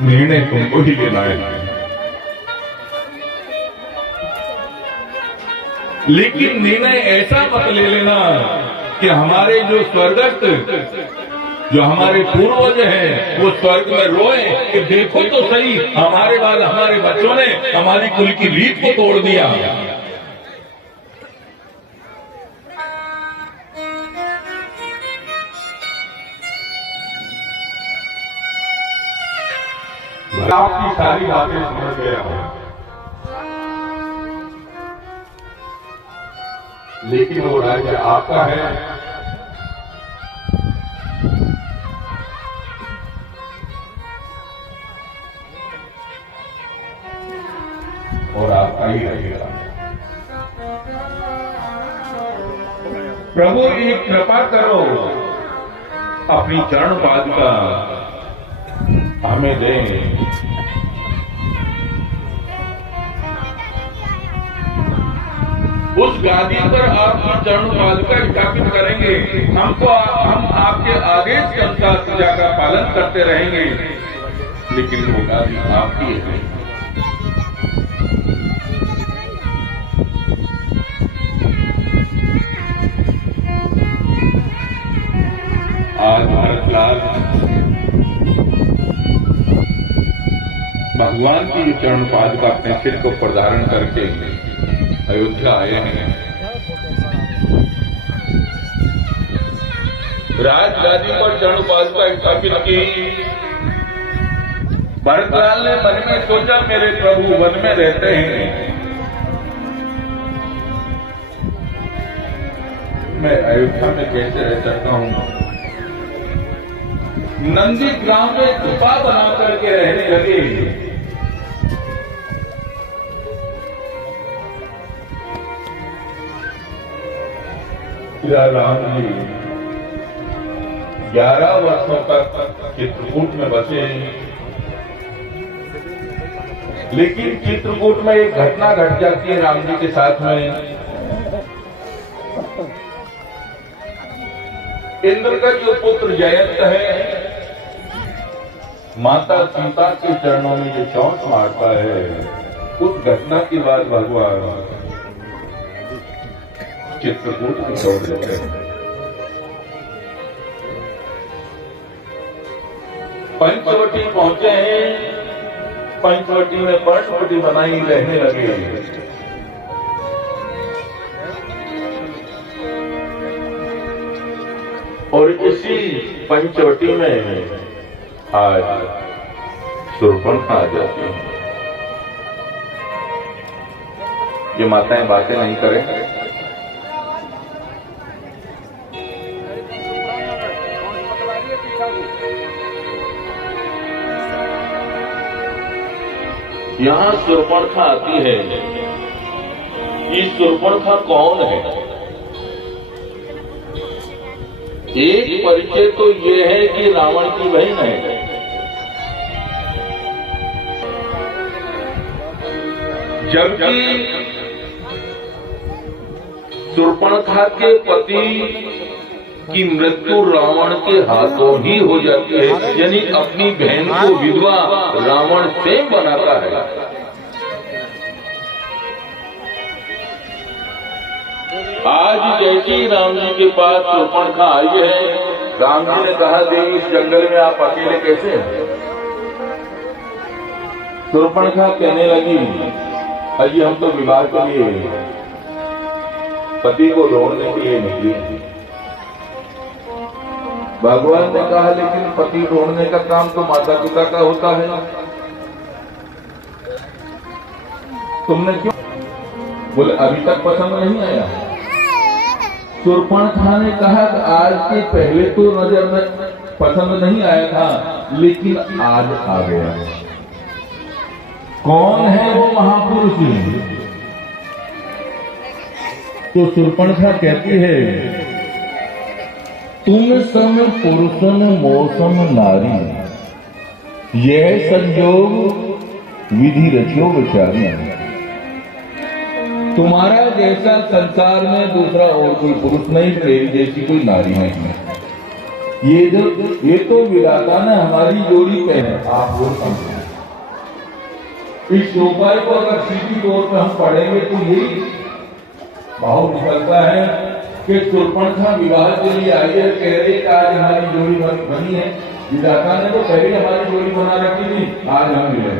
निर्णय तुमको ही लेना है, लेकिन निर्णय ऐसा मत ले लेना कि हमारे जो स्वर्गस्थ, जो हमारे पूर्वज हैं, वो स्वर्ग में रोए कि देखो तो सही, हमारे बाद हमारे बच्चों ने हमारी कुल की रीत को तोड़ दिया। आपकी सारी बातें समझ गया हूं, लेकिन वो राज्य आपका है और आपका ही रहेगा। प्रभु एक कृपा करो, अपनी चरण पादुका हमें दें। उस गादी पर आपकी चरण पादुका स्थापित करेंगे, हम आपके आदेश के अनुसार पूजा का पालन करते रहेंगे, लेकिन वो गादी आपकी है। आज भरतलाल भगवान की जो चरण पादुका अपने सिर को प्रधारण करके अयोध्या आए हैं। राजगादी पर चरण पादुका स्थापित की। भरतलाल ने मन में सोचा, मेरे प्रभु वन में रहते हैं, मैं अयोध्या में कैसे रह सकता हूं। नंदी ग्राम में गुफा बना करके रहने लगे। राम जी 11 वर्षों तक चित्रकूट में बसे, लेकिन चित्रकूट में एक घटना घट जाती है राम जी के साथ में। इंद्र का जो पुत्र जयंत है, माता सीता के चरणों में जो चौंच मारता है, उस घटना के बाद भगवान चित्रकूट की छोड़ देते हैं। पंचवटी पहुंचे हैं, पंचवटी में पर्णवटी बनाई रहने लगे। और इसी पंचवटी में आज शूर्पणखा आ जाती है। ये माताएं बातें नहीं करें। यहां शूर्पणखा आती है। ये शूर्पणखा कौन है? एक परिचय तो ये है कि रावण की बहन है। जबकि शूर्पणखा के पति की मृत्यु रावण के हाथों ही हो जाती है, यानी अपनी बहन को विधवा रावण स्वयं बनाता है। आज जैसे राम जी के पास शूर्पणखा आई है, राम जी ने कहा, देवी इस जंगल में आप अकेले कैसे हैं? शूर्पणखा कहने लगी, अजी हम तो विवाह के लिए पति को ढूंढने के लिए निकली। भगवान ने कहा, लेकिन पति ढूंढने का काम तो माता पिता का होता है, तुमने क्यों? बोले अभी तक पसंद नहीं आया। शूर्पणखा ने कहा, आज के पहले तो नजर में पसंद नहीं आया था, लेकिन आज आ गया। कौन है वो महापुरुष? तो शूर्पणखा कहती है, तुम सम पुरुषन मौसम नारी, यह संयोग विधि रचो विचारी। तुम्हारा जैसा संसार में दूसरा और कोई पुरुष नहीं, तेरी जैसी कोई नारी नहीं। ये तो विधाता ने हमारी जोड़ी पे है, आप वो समझे। इस चौपाई को अगर सीधी तौर पर हम पढ़ेंगे तो यही भाव निकलता है कि शूर्पणखा विवाह के लिए आई है, कह रही कि आज हमारी जोड़ी बनी है। विधाता ने तो पहले हमारी जोड़ी बना रखी थी, आज हम मिले।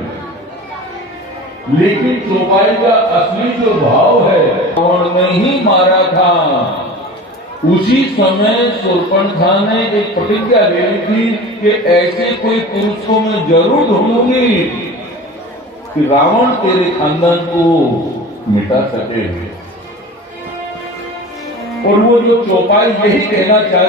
लेकिन चौपाई का असली जो भाव है रावण ने ही मारा था। उसी समय शूर्पणखा ने एक प्रतिज्ञा ले ली थी कि ऐसे कोई पुरुष को मैं जरूर ढूंढूंगी कि रावण तेरे खानदान को मिटा सके। और वो जो चौपाई यही कहना चाहे,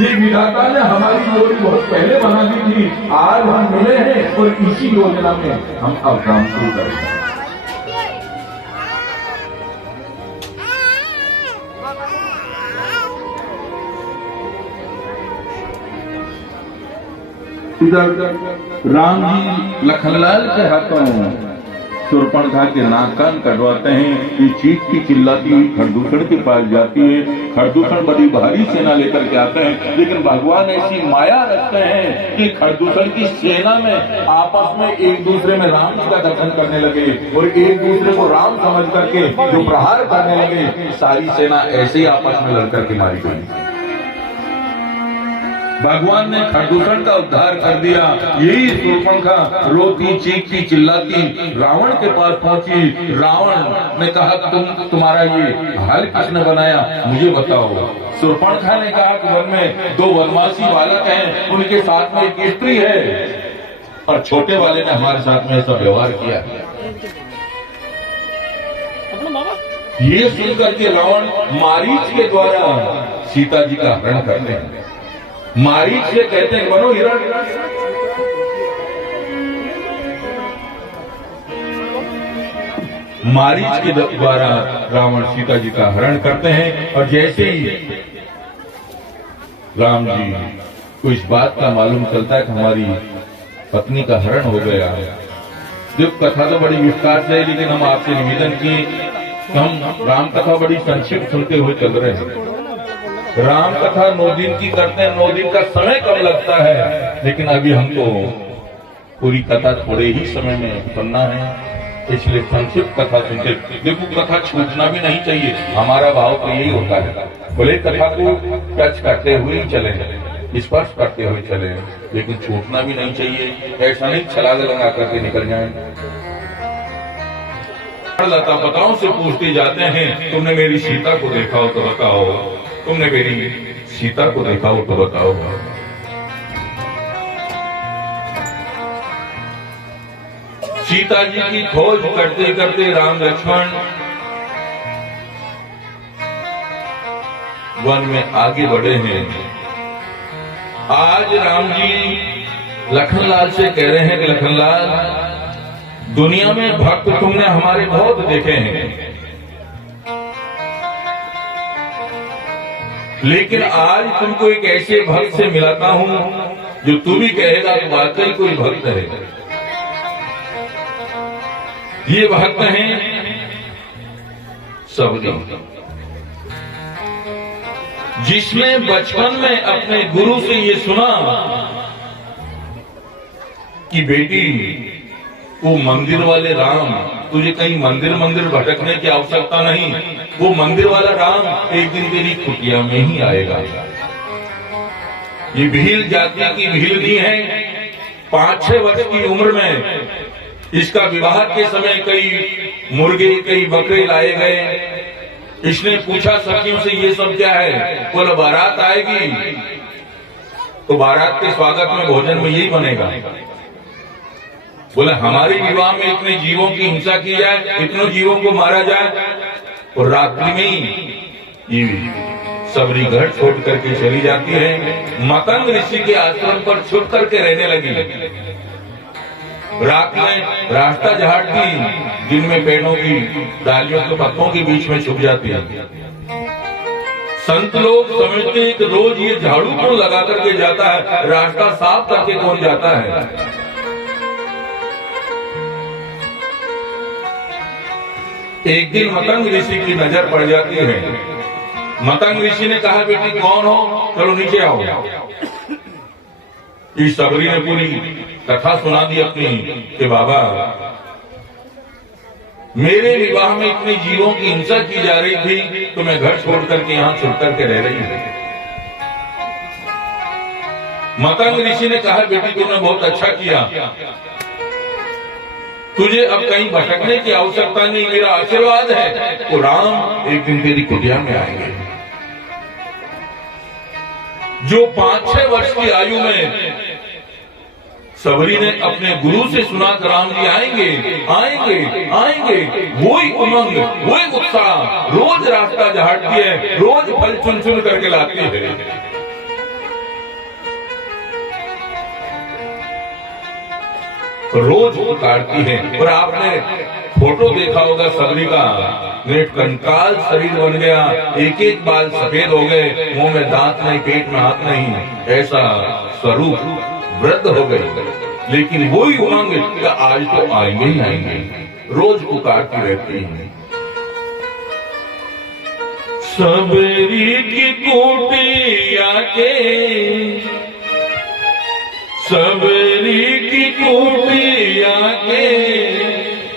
ये विधाता ने हमारी जोड़ी बहुत पहले बना दी थी, आज हम मिले हैं और इसी योजना में हम अब काम शुरू करेंगे। इधर राम जी लखनलाल के हाथों शूर्पणखा के नाक कान कटवाते हैं। ये चीखती चिल्लाती हुई खरदूषण के पास जाती है। खरदूषण बड़ी भारी सेना लेकर के आते हैं, लेकिन भगवान ऐसी माया रखते हैं कि खरदूषण की सेना में आपस में एक दूसरे में राम जी का दर्शन करने लगे और एक दूसरे को राम समझ करके जो प्रहार करने लगे, सारी सेना ऐसे ही आपस में लड़ करके मारी गई। भगवान ने खरदूषण का उद्धार कर दिया। यही शूर्पणखा रोती चीखती चिल्लाती रावण के पास पहुंची। रावण ने कहा, तुम्हारा ये हाल किसने बनाया, मुझे बताओ। शूर्पणखा ने कहा कि वन में 2 वनवासी बालक हैं, उनके साथ में एक स्त्री है और छोटे वाले ने हमारे साथ में ऐसा व्यवहार किया। ये सुनकर के रावण मारीच के द्वारा सीता जी का हरण करते हैं। मारीच से कहते हैं बनो हिरण। मारीच के द्वारा रावण सीता जी का हरण करते हैं। और जैसे ही राम जी को इस बात का मालूम चलता है कि हमारी पत्नी का हरण हो गया, जब कथा तो बड़ी विस्तार से है, लेकिन हम आपसे निवेदन किए कि हम राम कथा बड़ी संक्षिप्त सुनते हुए चल रहे हैं। राम कथा 9 दिन की करते हैं, 9 दिन का समय कम लगता है, लेकिन अभी हमको पूरी कथा थोड़े ही समय में सुनना है, इसलिए संक्षिप्त कथा सुनते। देखो, कथा छूटना भी नहीं चाहिए, हमारा भाव तो यही होता है। बोले कथा को टच करते हुए ही चले, स्पर्श करते हुए चले, लेकिन छूटना भी नहीं चाहिए। ऐसा नहीं छलांग लगा करके निकल जाए। लता पताओं से पूछते जाते हैं, तुमने मेरी सीता को देखा हो तो बताओ, तुमने मेरी सीता को देखा हो तो बताओ। सीता जी की खोज करते करते राम लक्ष्मण वन में आगे बढ़े हैं। आज राम जी लखनलाल से कह रहे हैं कि लखनलाल, दुनिया में भक्त तुमने हमारे बहुत देखे हैं, लेकिन आज तुमको एक ऐसे भक्त से मिलाता हूं जो तू भी कहेगा कि वाकई कोई भक्त है। ये भक्त हैं सबरी, जिसने बचपन में अपने गुरु से ये सुना कि बेटी, वो मंदिर वाले राम, तुझे कहीं मंदिर भटकने की आवश्यकता नहीं, वो मंदिर वाला राम एक दिन तेरी कुटिया में ही आएगा। ये भील जाति की भीलनी है। 5-6 वर्ष की उम्र में इसका विवाह के समय कई मुर्गे कई बकरे लाए गए। इसने पूछा सखियों से, ये सब क्या है? बोला, बारात आएगी तो बारात के स्वागत में भोजन में यही बनेगा। बोला, हमारे विवाह में इतने जीवों की हिंसा की जाए, इतनों जीवों को मारा जाए, और रात्रि में ही सबरी घर छोड़ करके चली जाती है। मतंग ऋषि के आश्रम पर छुप करके रहने लगी। रात में रास्ता झाड़ती, दिन में पेड़ों की डालियों के पत्तों के बीच में छुप जाती है। संत लोग समझते हैं कि रोज ये झाड़ू कौन लगा करके जाता है, रास्ता साफ करके कौन जाता है। एक दिन मतंग ऋषि की नजर पड़ जाती है। मतंग ऋषि ने कहा, बेटी कौन हो, चलो नीचे आओ। इस सबरी ने पूरी कथा सुना दी अपनी कि बाबा मेरे विवाह में इतने जीवों की हिंसा की जा रही थी तो मैं घर छोड़ करके यहाँ छुप करके रह रही हूं। मतंग ऋषि ने कहा बेटी तुमने बहुत अच्छा किया, तुझे अब कहीं भटकने की आवश्यकता नहीं, मेरा आशीर्वाद है तो राम एक दिन तेरी कुटिया में आएंगे। जो 5-6 वर्ष की आयु में सबरी ने अपने गुरु से सुना कि राम जी आएंगे आएंगे आएंगे, वही उमंग वही उत्साह रोज रास्ता झाड़ती है, रोज फल चुन चुन करके लाती है। रोज उतारती है। और आपने फोटो देखा होगा सबरी का, नेट कंकाल शरीर बन गया, एक एक बाल सफेद हो गए, मुंह में दांत नहीं, पेट में हाथ नहीं, ऐसा स्वरूप वृद्ध हो गई। लेकिन वही उमंग कि आज तो आएंगे ही आएंगे, रोज पुकारती रहती है। सबरी की कुटिया के, सबरी की कुटिया के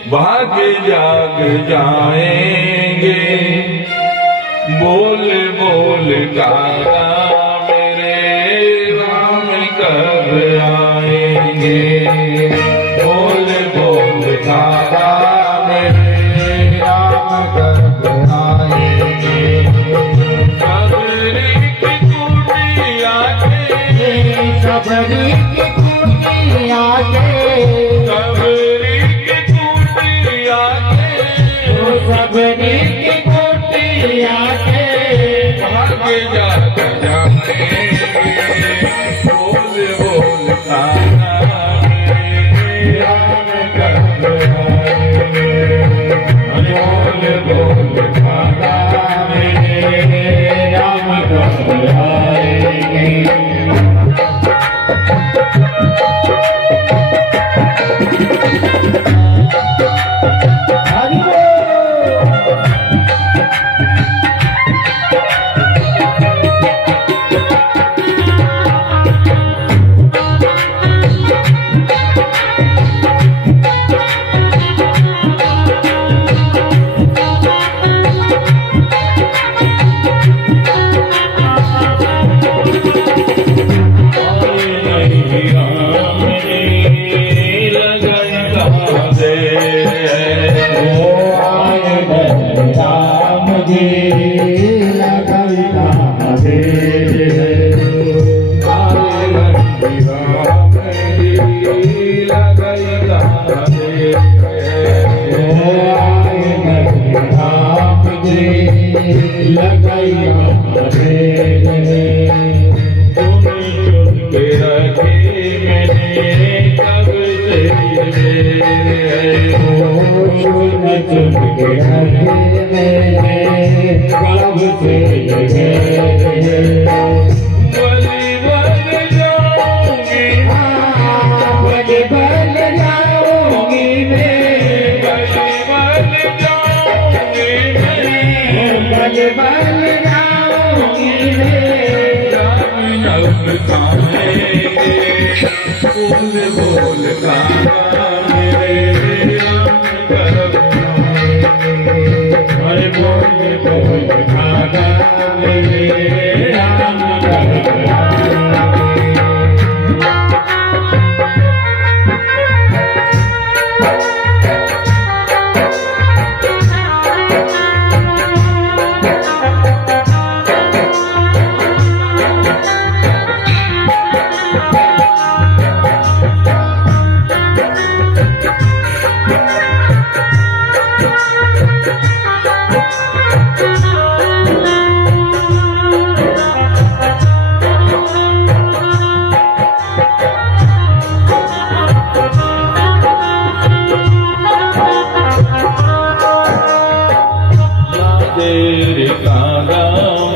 भाग्य जाग जाएंगे, बोल बोल कारा मेरे राम कब आएंगे, बोल बोल कारा मेरे राम कब आएंगे। सबरी की कुटिया के, सबरी की कुटिया के, सबरी की कुटिया के, सबरी की कुटिया के भाग्य जाग जाएंगे, बोल बोल कारा मेरे राम कब आएंगे, बोल बोल कारा मेरे राम कब आएंगे।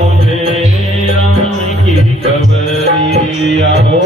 मुझे राम की खबरिया हो